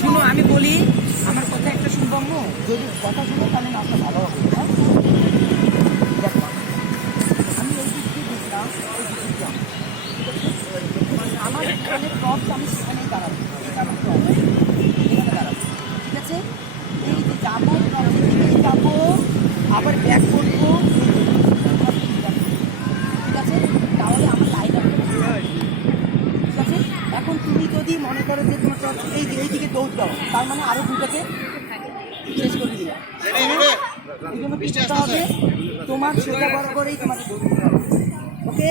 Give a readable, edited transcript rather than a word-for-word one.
শুনো, আমি বলি, আমার কথা একটা শুনবো। যদি কথা শুনো তাহলে নাচটা ভালো হবে। আমি এই দিক দিয়ে বুঝলাম, ওই দিক দিয়ে আমার যেখানে টপস আমি সেখানেই দাঁড়াবো, এখানে দাঁড়াবো, ঠিক আছে? এই যে যাবো, টপসের দিকে যাবো, আবার ব্যাক করবো, ঠিক আছে? তাহলে আমার লাইন আপ, ঠিক আছে? এখন তুমি যদি মনে করো যে তোমার টপস এই দিকে দৌড় দাও, তার মানে আরো দুটাকে শেষ করে দিলাম। এই জন্য কি করতে হবে? তোমার সোজা বরাবরই তোমাকে দৌড় দিতে হবে। ওকে?